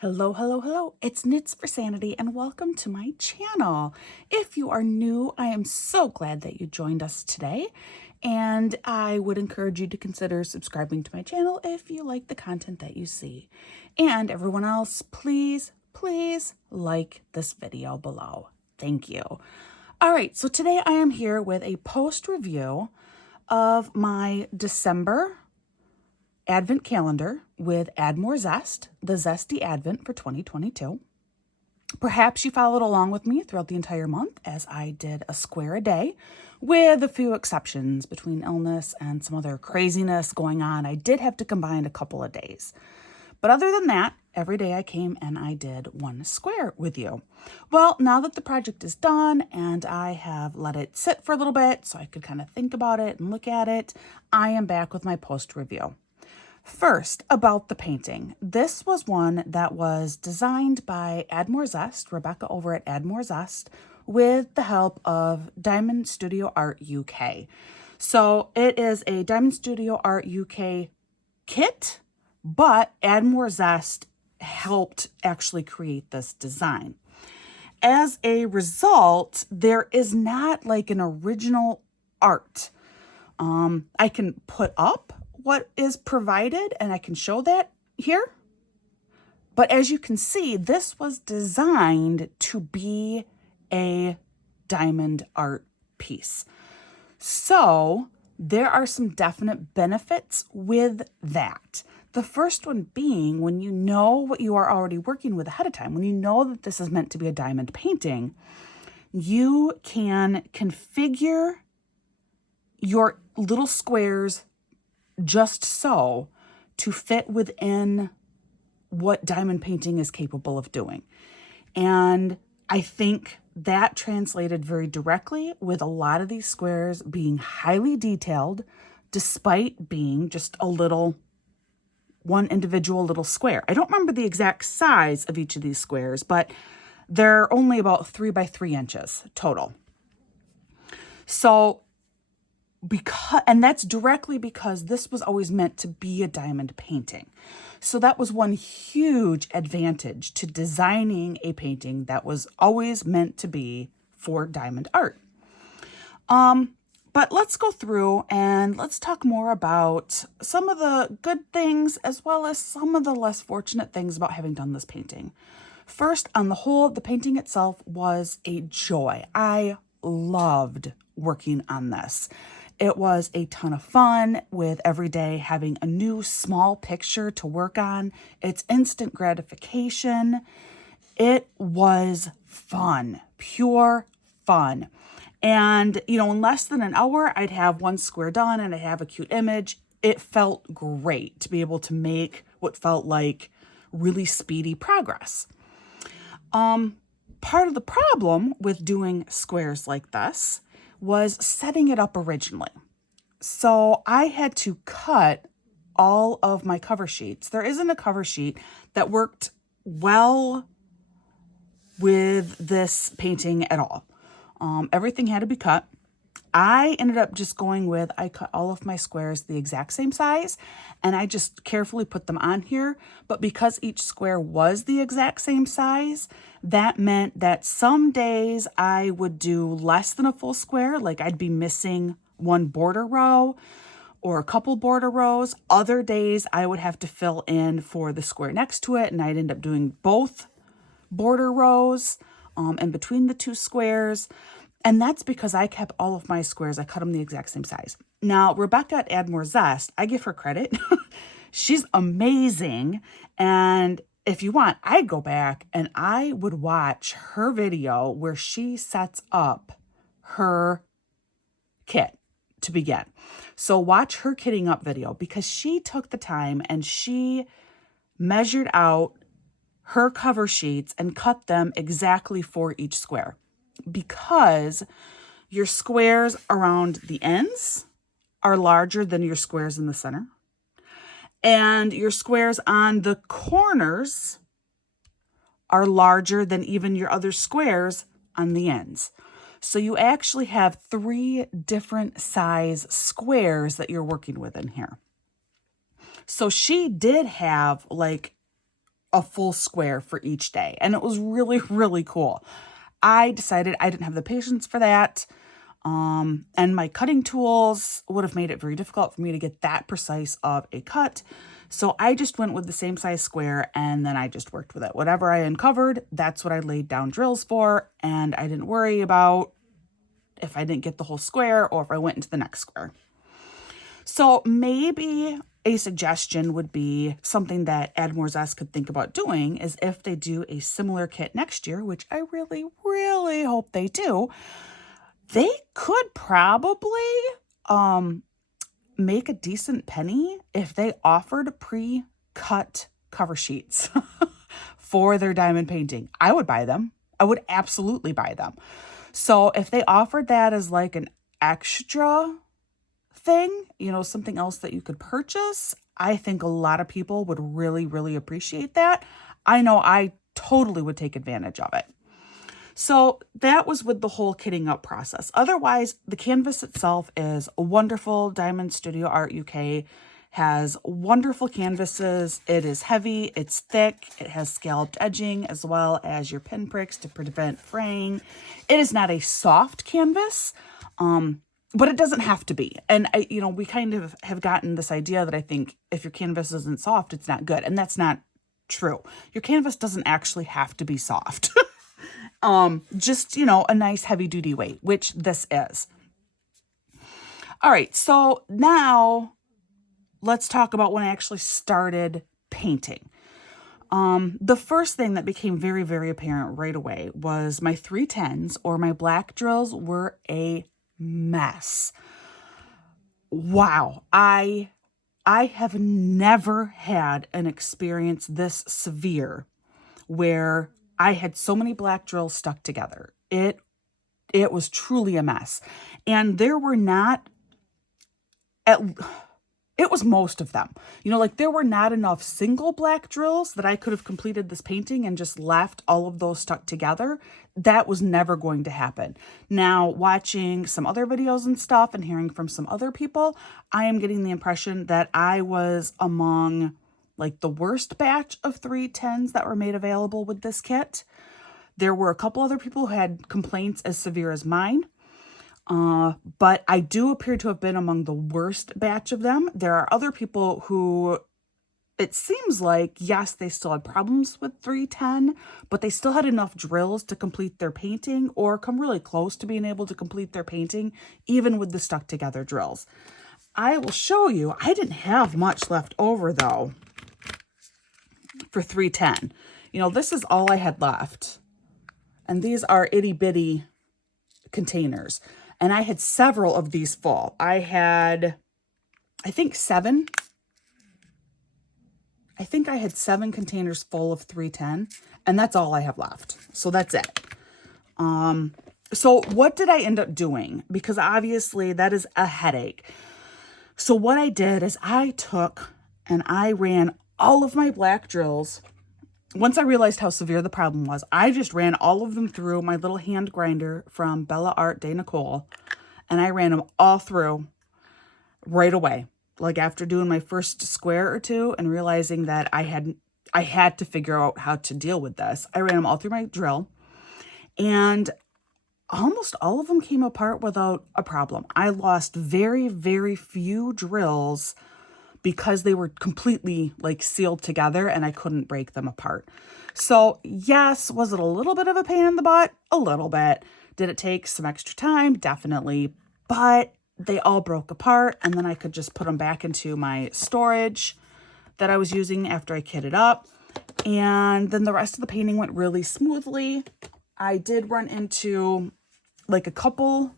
Hello, hello, hello. It's Knits for Sanity and welcome to my channel. If you are new, I am so glad that you joined us today. And I would encourage you to consider subscribing to my channel if you like the content that you see. And everyone else, please like this video below. Thank you. All right, so today I am here with a post review of my December Advent calendar with AddMoreZest, the Zesty Advent for 2022. Perhaps you followed along with me throughout the entire month as I did a square a day, with a few exceptions between illness and some other craziness going on. I did have to combine a couple of days. But other than that, every day I came and I did one square with you. Well, now that the project is done and I have let it sit for a little bit so I could kind of think about it and look at it, I am back with my post review. First, about the painting. This was one that was designed by AddMoreZest, Rebecca over at AddMoreZest, with the help of Diamond Studio Art UK. So it is a Diamond Studio Art UK kit, but AddMoreZest helped actually create this design. As a result, there is not like an original art. I can put up what is provided and I can show that here. But as you can see, this was designed to be a diamond art piece. So there are some definite benefits with that. The first one being, when you know what you are already working with ahead of time, when you know that this is meant to be a diamond painting, you can configure your little squares just so to fit within what diamond painting is capable of doing. And I think that translated very directly with a lot of these squares being highly detailed, despite being just one individual little square. I don't remember the exact size of each of these squares, but they're only about 3 by 3 inches total. So and that's directly because this was always meant to be a diamond painting. So that was one huge advantage to designing a painting that was always meant to be for diamond art. But let's go through and let's talk more about some of the good things as well as some of the less fortunate things about having done this painting. First, on the whole, the painting itself was a joy. I loved working on this. It was a ton of fun, with every day having a new small picture to work on. It's instant gratification. It was fun, pure fun. And, in less than an hour, I'd have one square done and I'd have a cute image. It felt great to be able to make what felt like really speedy progress. Part of the problem with doing squares like this was setting it up originally. So I had to cut all of my cover sheets. There isn't a cover sheet that worked well with this painting at all. Everything had to be cut. I ended up just going with, I cut all of my squares the exact same size and I just carefully put them on here. But because each square was the exact same size, that meant that some days I would do less than a full square, like I'd be missing one border row or a couple border rows. Other days I would have to fill in for the square next to it and I'd end up doing both border rows in between the two squares. And that's because I kept all of my squares. I cut them the exact same size. Now, Rebecca at AddMoreZest, I give her credit. She's amazing. And if you want, I'd go back and I would watch her video where she sets up her kit to begin. So watch her kitting up video because she took the time and she measured out her cover sheets and cut them exactly for each square, because your squares around the ends are larger than your squares in the center. And your squares on the corners are larger than even your other squares on the ends. So you actually have 3 different size squares that you're working with in here. So she did have like a full square for each day. And it was really, really cool. I decided I didn't have the patience for that. And my cutting tools would have made it very difficult for me to get that precise of a cut. So I just went with the same size square, and then I just worked with it. Whatever I uncovered, that's what I laid down drills for. And I didn't worry about if I didn't get the whole square or if I went into the next square. So maybe a suggestion would be something that AddMoreZest could think about doing is if they do a similar kit next year, which I really, really hope they do, they could probably make a decent penny if they offered pre-cut cover sheets for their diamond painting. I would buy them. I would absolutely buy them. So if they offered that as like an extra thing, you know, something else that you could purchase, I think a lot of people would really, really appreciate that. I know I totally would take advantage of it. So that was with the whole kitting up process. Otherwise, the canvas itself is wonderful. Diamond Studio Art UK has wonderful canvases. It is heavy, it's thick, it has scalloped edging as well as your pinpricks to prevent fraying. It is not a soft canvas, but it doesn't have to be. And we kind of have gotten this idea that I think if your canvas isn't soft, it's not good. And that's not true. Your canvas doesn't actually have to be soft. Just, a nice heavy duty weight, which this is. All right. So now let's talk about when I actually started painting. The first thing that became very, very apparent right away was my 310s or my black drills were a mess. Wow. I have never had an experience this severe where I had so many black drills stuck together. It was truly a mess. And there were it was most of them. There were not enough single black drills that I could have completed this painting and just left all of those stuck together. That was never going to happen. Now, watching some other videos and stuff and hearing from some other people, I am getting the impression that I was among the worst batch of 310s that were made available with this kit. There were a couple other people who had complaints as severe as mine. But I do appear to have been among the worst batch of them. There are other people who, it seems like, yes, they still had problems with 310, but they still had enough drills to complete their painting or come really close to being able to complete their painting, even with the stuck together drills. I will show you. I didn't have much left over though for 310. This is all I had left. And these are itty bitty containers. And I had several of these full. I had, I think I had 7 containers full of 310, and that's all I have left. So that's it. So what did I end up doing? Because obviously that is a headache. So what I did is I took and I ran all of my black drills. Once I realized how severe the problem was, I just ran all of them through my little hand grinder from Bella Art de Nicole, and I ran them all through right away. After doing my first square or two and realizing that I had to figure out how to deal with this, I ran them all through my drill, and almost all of them came apart without a problem. I lost very, very few drills because they were completely sealed together and I couldn't break them apart. So yes, was it a little bit of a pain in the butt? A little bit. Did it take some extra time? Definitely. But they all broke apart, and then I could just put them back into my storage that I was using after I kitted up. And then the rest of the painting went really smoothly. I did run into a couple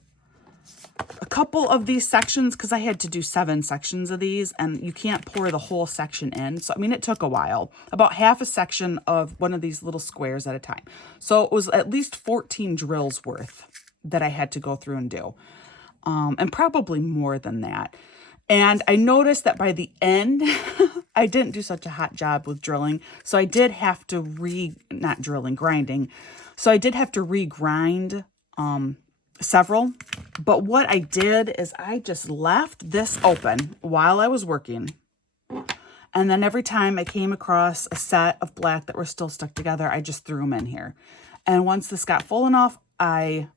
of these sections because I had to do 7 sections of these, and you can't pour the whole section in. So, it took a while, about half a section of one of these little squares at a time. So it was at least 14 drills worth that I had to go through and do, and probably more than that. And I noticed that by the end, I didn't do such a hot job with drilling. So I did have to grinding. So I did have to regrind, several. But what I did is I just left this open while I was working. And then every time I came across a set of black that were still stuck together, I just threw them in here. And once this got full enough, I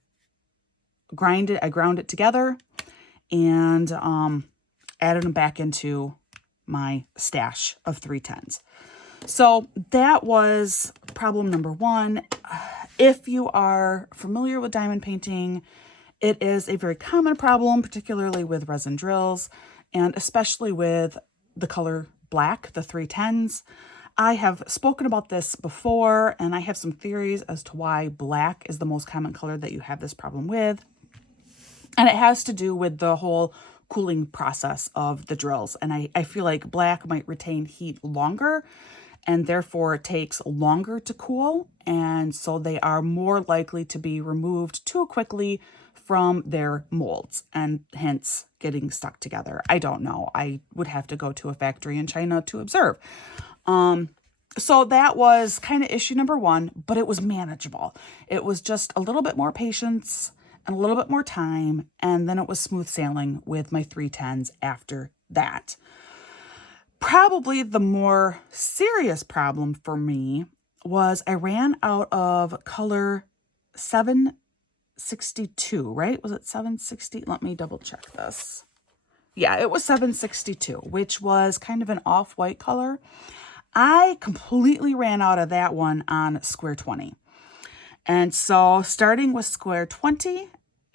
ground it together and added them back into my stash of 310s. So that was problem number one. If you are familiar with diamond painting, it is a very common problem, particularly with resin drills, and especially with the color black, the 310s. I have spoken about this before, and I have some theories as to why black is the most common color that you have this problem with. And it has to do with the whole cooling process of the drills. And I feel like black might retain heat longer, and therefore it takes longer to cool. And so they are more likely to be removed too quickly from their molds and hence getting stuck together. I don't know. I would have to go to a factory in China to observe. So that was kind of issue number one, but it was manageable. It was just a little bit more patience and a little bit more time, and then it was smooth sailing with my 310s after that. Probably the more serious problem for me was I ran out of color 762, right? Was it 760? Let me double check this. Yeah, it was 762, which was kind of an off-white color. I completely ran out of that one on square 20. And so starting with square 20,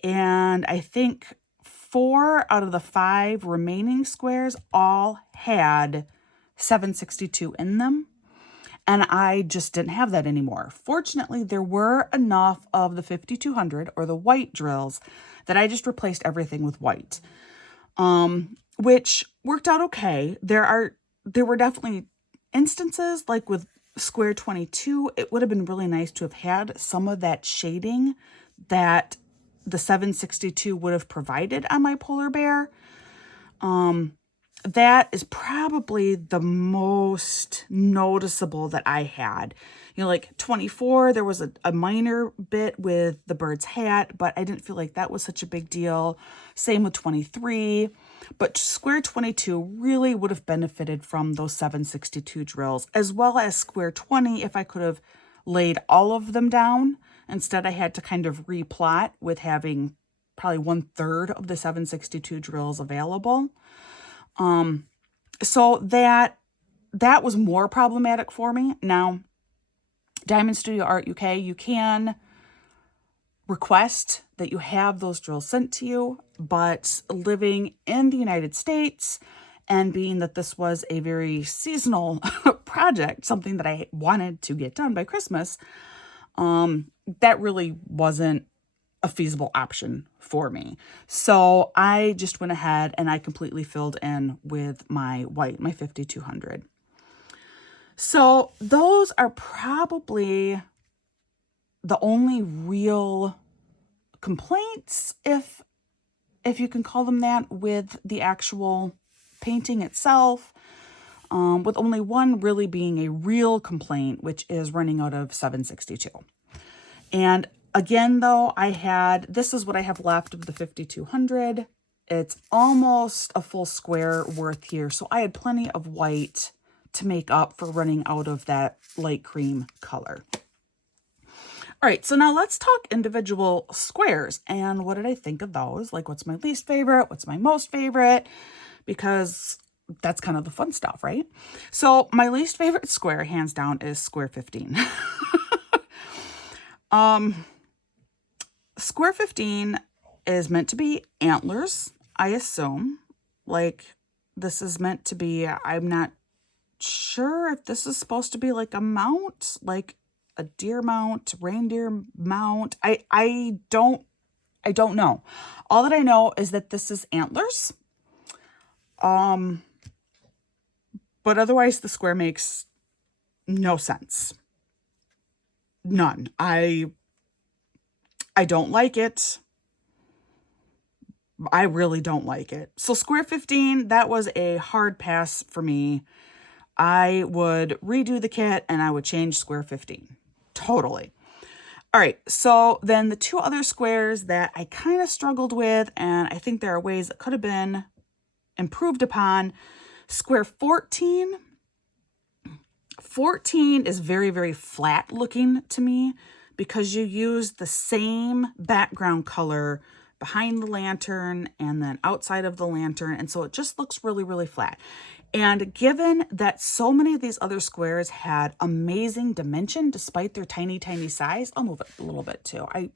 and I think 4 out of the 5 remaining squares all had 762 in them. And I just didn't have that anymore. Fortunately, there were enough of the 5200 or the white drills that I just replaced everything with white, which worked out okay. There were definitely instances like with square 22, it would have been really nice to have had some of that shading that the 762 would have provided on my polar bear. That is probably the most noticeable that I had. You know, like 24, there was a minor bit with the bird's hat, but I didn't feel like that was such a big deal. Same with 23. But square 22 really would have benefited from those 762 drills, as well as square 20 if I could have laid all of them down. Instead, I had to kind of replot with having probably 1/3 of the 762 drills available. So that was more problematic for me. Now, Diamond Studio Art UK, you can request that you have those drills sent to you, but living in the United States and being that this was a very seasonal project, something that I wanted to get done by Christmas, that really wasn't a feasible option for me. So I just went ahead and I completely filled in with my white, my 5200. So those are probably the only real complaints, if you can call them that, with the actual painting itself, with only one really being a real complaint, which is running out of 762. And again, though, this is what I have left of the 5200. It's almost a full square worth here. So I had plenty of white to make up for running out of that light cream color. All right, so now let's talk individual squares. And what did I think of those? Like, what's my least favorite? What's my most favorite? Because that's kind of the fun stuff, right? So my least favorite square, hands down, is square 15. Square 15 is meant to be antlers, I assume. Like, this is meant to be, I'm not sure if this is supposed to be like a mount, like a deer mount, reindeer mount. I don't know. All that I know is that this is antlers. But otherwise the square makes no sense. None. I don't like it. I really don't like it. So square 15, that was a hard pass for me. I would redo the kit and I would change square 15. Totally. All right. So then the two other squares that I kind of struggled with, and I think there are ways that could have been improved upon. Square 14 14 is very, very flat looking to me because you use the same background color behind the lantern and then outside of the lantern. And so it just looks really, really flat. And given that so many of these other squares had amazing dimension despite their tiny, tiny size, I'll move it a little bit too. I'm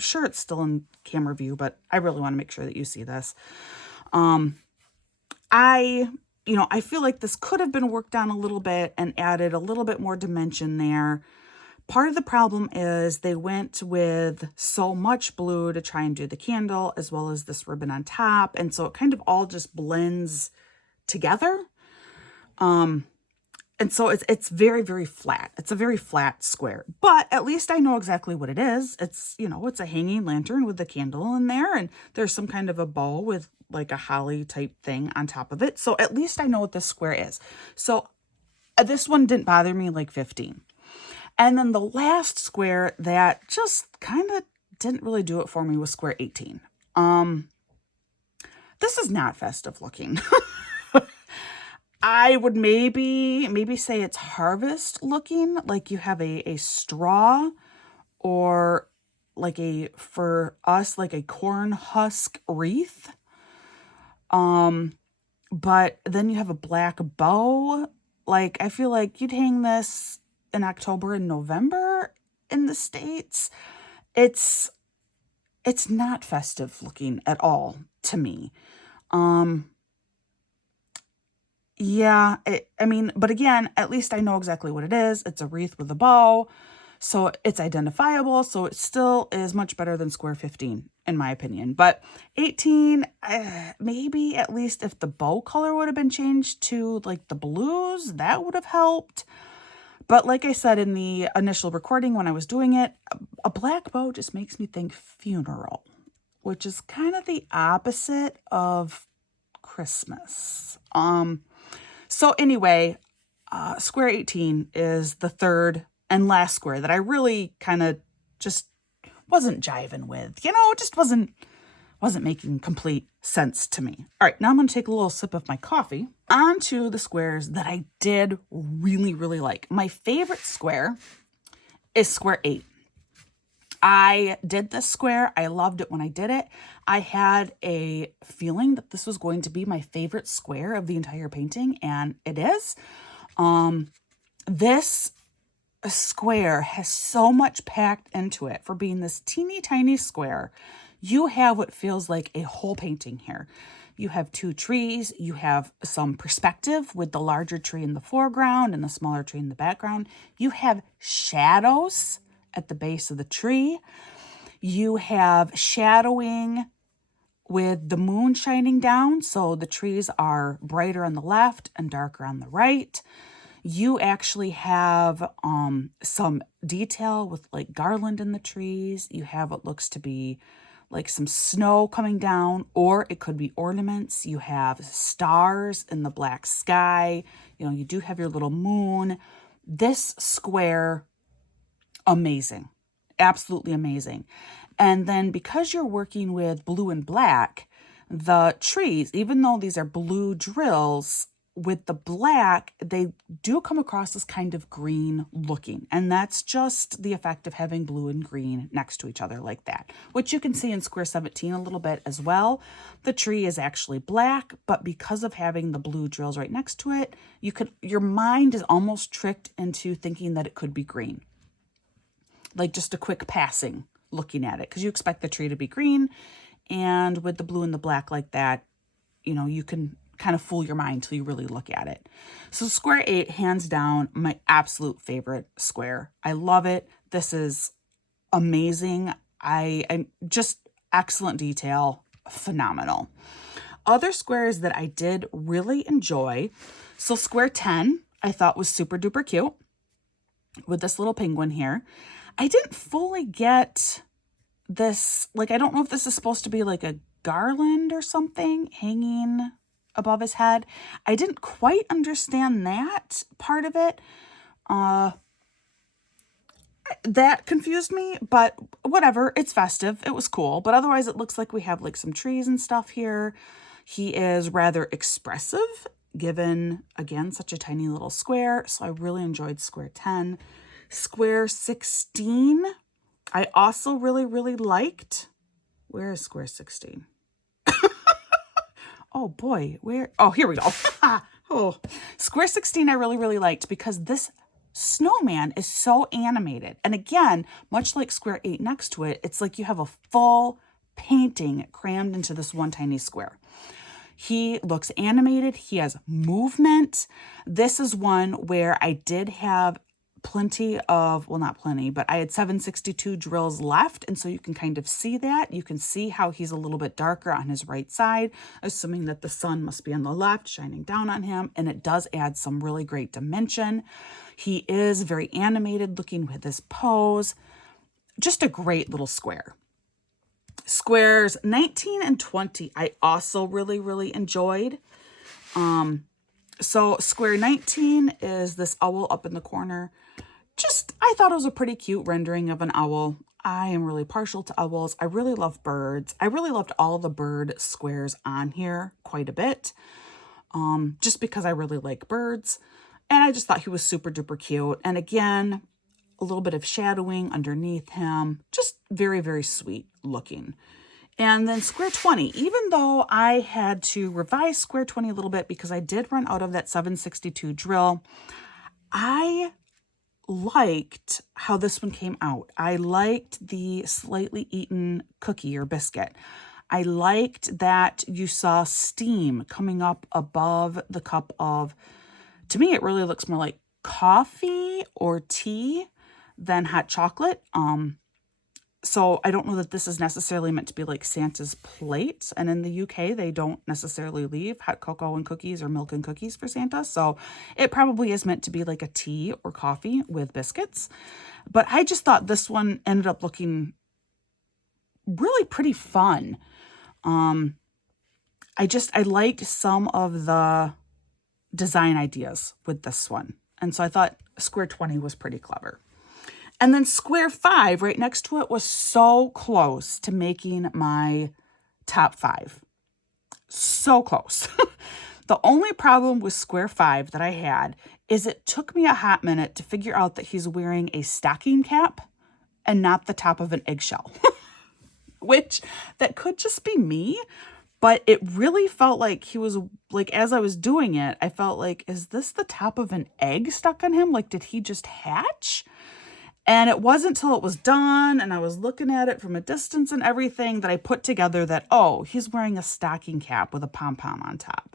sure it's still in camera view, but I really want to make sure that you see this. I feel like this could have been worked on a little bit and added a little bit more dimension there. Part of the problem is they went with so much blue to try and do the candle as well as this ribbon on top. And so it kind of all just blends together. And so it's very, very flat. It's a very flat square, but at least I know exactly what it is. It's, it's a hanging lantern with a candle in there, and there's some kind of a bow with like a holly type thing on top of it. So at least I know what this square is. So this one didn't bother me like 15. And then the last square that just kind of didn't really do it for me was square 18. This is not festive looking. I would maybe say it's harvest looking, like you have a straw, or like for us, like a corn husk wreath. But then you have a black bow. Like, I feel like you'd hang this in October and November in the States. It's not festive looking at all to me. Yeah, but again, at least I know exactly what it is. It's a wreath with a bow, so it's identifiable. So it still is much better than square 15, in my opinion. But 18, maybe at least if the bow color would have been changed to like the blues, that would have helped. But like I said in the initial recording when I was doing it, a black bow just makes me think funeral, which is kind of the opposite of Christmas. So anyway, square 18 is the third and last square that I really kind of just wasn't jiving with. It just wasn't making complete sense to me. All right, now I'm going to take a little sip of my coffee. On to the squares that I did really, really like. My favorite square is square 8. I did this square. I loved it when I did it. I had a feeling that this was going to be my favorite square of the entire painting, and it is. This square has so much packed into it for being this teeny tiny square. You have what feels like a whole painting here. You have 2 trees. You have some perspective with the larger tree in the foreground and the smaller tree in the background. You have shadows at the base of the tree. You have shadowing with the moon shining down, so the trees are brighter on the left and darker on the right. You actually have some detail with like garland in the trees. You have what looks to be like some snow coming down, or it could be ornaments. You have stars in the black sky. You do have your little moon. This square, amazing, absolutely amazing. And then because you're working with blue and black, the trees, even though these are blue drills, with the black, they do come across as kind of green looking. And that's just the effect of having blue and green next to each other like that, which you can see in square 17 a little bit as well. The tree is actually black, but because of having the blue drills right next to it, your mind is almost tricked into thinking that it could be green. Like just a quick passing looking at it, because you expect the tree to be green, and with the blue and the black like that, you can kind of fool your mind till you really look at it. So square 8, hands down, my absolute favorite square. I love it. This is amazing. I'm just excellent detail, phenomenal. Other squares that I did really enjoy. So square 10, I thought was super duper cute with this little penguin here. I didn't fully get this, like, I don't know if this is supposed to be like a garland or something hanging above his head. I didn't quite understand that part of it. That confused me, but whatever, it's festive. It was cool, but otherwise it looks like we have like some trees and stuff here. He is rather expressive given, again, such a tiny little square. So I really enjoyed square 10. Square 16, I also really, really liked. Where is square 16? Oh boy, where? Oh, here we go. Oh, square 16 I really, really liked because this snowman is so animated. And again, much like square 8 next to it, it's like you have a full painting crammed into this one tiny square. He looks animated. He has movement. This is one where I did have plenty of, well, not plenty, but I had 762 drills left. And so you can kind of see that. You can see how he's a little bit darker on his right side, assuming that the sun must be on the left, shining down on him. And it does add some really great dimension. He is very animated looking with his pose. Just a great little square. Squares 19 and 20, I also really, really enjoyed. So square 19 is this owl up in the corner. I thought it was a pretty cute rendering of an owl. I am really partial to owls. I really love birds. I really loved all the bird squares on here quite a bit. Just because I really like birds. And I just thought he was super duper cute. And again, a little bit of shadowing underneath him. Just very, very sweet looking. And then square 20, even though I had to revise square 20 a little bit because I did run out of that 762 drill, I liked how this one came out. I liked the slightly eaten cookie or biscuit. I liked that you saw steam coming up above the cup of, to me, it really looks more like coffee or tea than hot chocolate. So I don't know that this is necessarily meant to be like Santa's plate. And in the UK, they don't necessarily leave hot cocoa and cookies or milk and cookies for Santa. So it probably is meant to be like a tea or coffee with biscuits. But I just thought this one ended up looking really pretty fun. I liked some of the design ideas with this one. And so I thought square 20 was pretty clever. And then square 5 right next to it was so close to making my top 5. So close. The only problem with square 5 that I had is it took me a hot minute to figure out that he's wearing a stocking cap and not the top of an eggshell. Which, that could just be me, but it really felt like he was, like, as I was doing it, I felt like, is this the top of an egg stuck on him? Like, did he just hatch? And it wasn't till it was done and I was looking at it from a distance and everything that I put together that, oh, he's wearing a stocking cap with a pom-pom on top.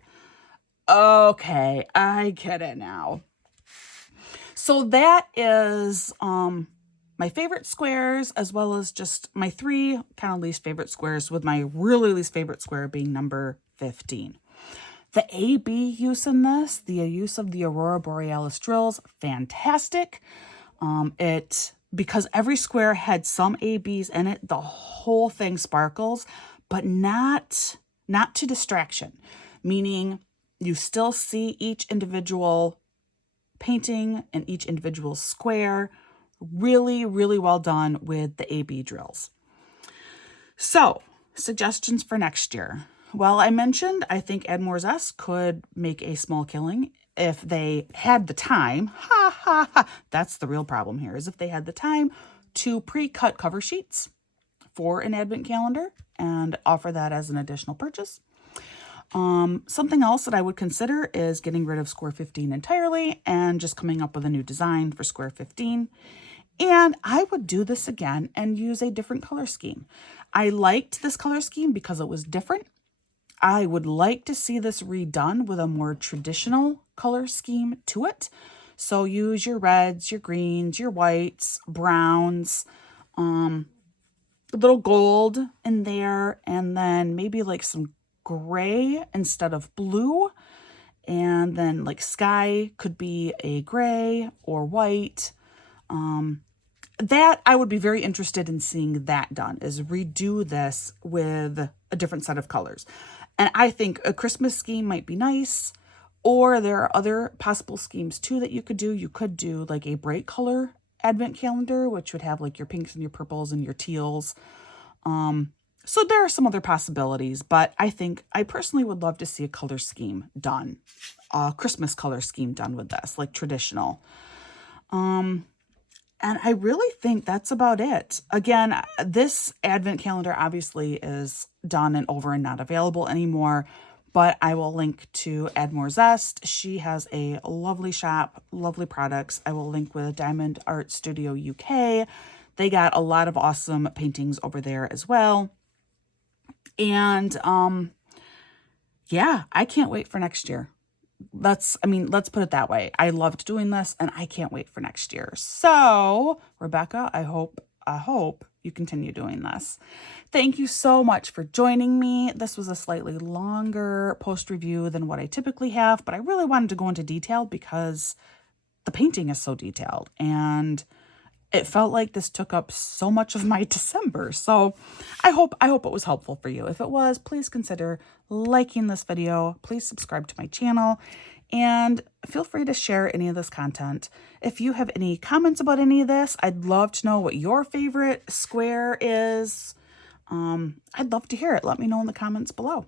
Okay, I get it now. So that is my favorite squares, as well as just my 3 kind of least favorite squares, with my really least favorite square being number 15. The AB use in this, the use of the Aurora Borealis drills, fantastic. Because every square had some ABs in it, the whole thing sparkles, but not to distraction, meaning you still see each individual painting and each individual square. Really, really well done with the AB drills. So, suggestions for next year. Well, I mentioned I think AddMoreZest could make a small killing if they had the time. Ha ha ha. That's the real problem here, is if they had the time to pre-cut cover sheets for an advent calendar and offer that as an additional purchase. Something else that I would consider is getting rid of square 15 entirely and just coming up with a new design for square 15. And I would do this again and use a different color scheme. I liked this color scheme because it was different. I would like to see this redone with a more traditional color scheme to it. So use your reds, your greens, your whites, browns, a little gold in there, and then maybe like some gray instead of blue. And then like sky could be a gray or white. That I would be very interested in seeing that done, is redo this with a different set of colors. And I think a Christmas scheme might be nice, or there are other possible schemes too that you could do. You could do like a bright color advent calendar, which would have like your pinks and your purples and your teals. So there are some other possibilities, but I think I personally would love to see a color scheme done, a Christmas color scheme done with this, like traditional. And I really think that's about it. Again, this advent calendar obviously is done and over and not available anymore, but I will link to AddMoreZest. She has a lovely shop, lovely products. I will link with Diamond Art Studio UK. They got a lot of awesome paintings over there as well. And yeah, I can't wait for next year. Let's put it that way. I loved doing this and I can't wait for next year. So, Rebecca, I hope you continue doing this. Thank you so much for joining me. This was a slightly longer post review than what I typically have, but I really wanted to go into detail because the painting is so detailed and it felt like this took up so much of my December. So I hope it was helpful for you. If it was, please consider liking this video. Please subscribe to my channel and feel free to share any of this content. If you have any comments about any of this, I'd love to know what your favorite square is. I'd love to hear it. Let me know in the comments below.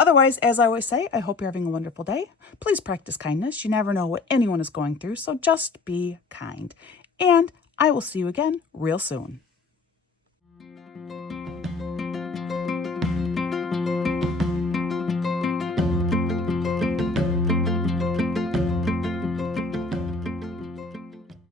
Otherwise, as I always say, I hope you're having a wonderful day. Please practice kindness. You never know what anyone is going through, so just be kind. And I will see you again real soon.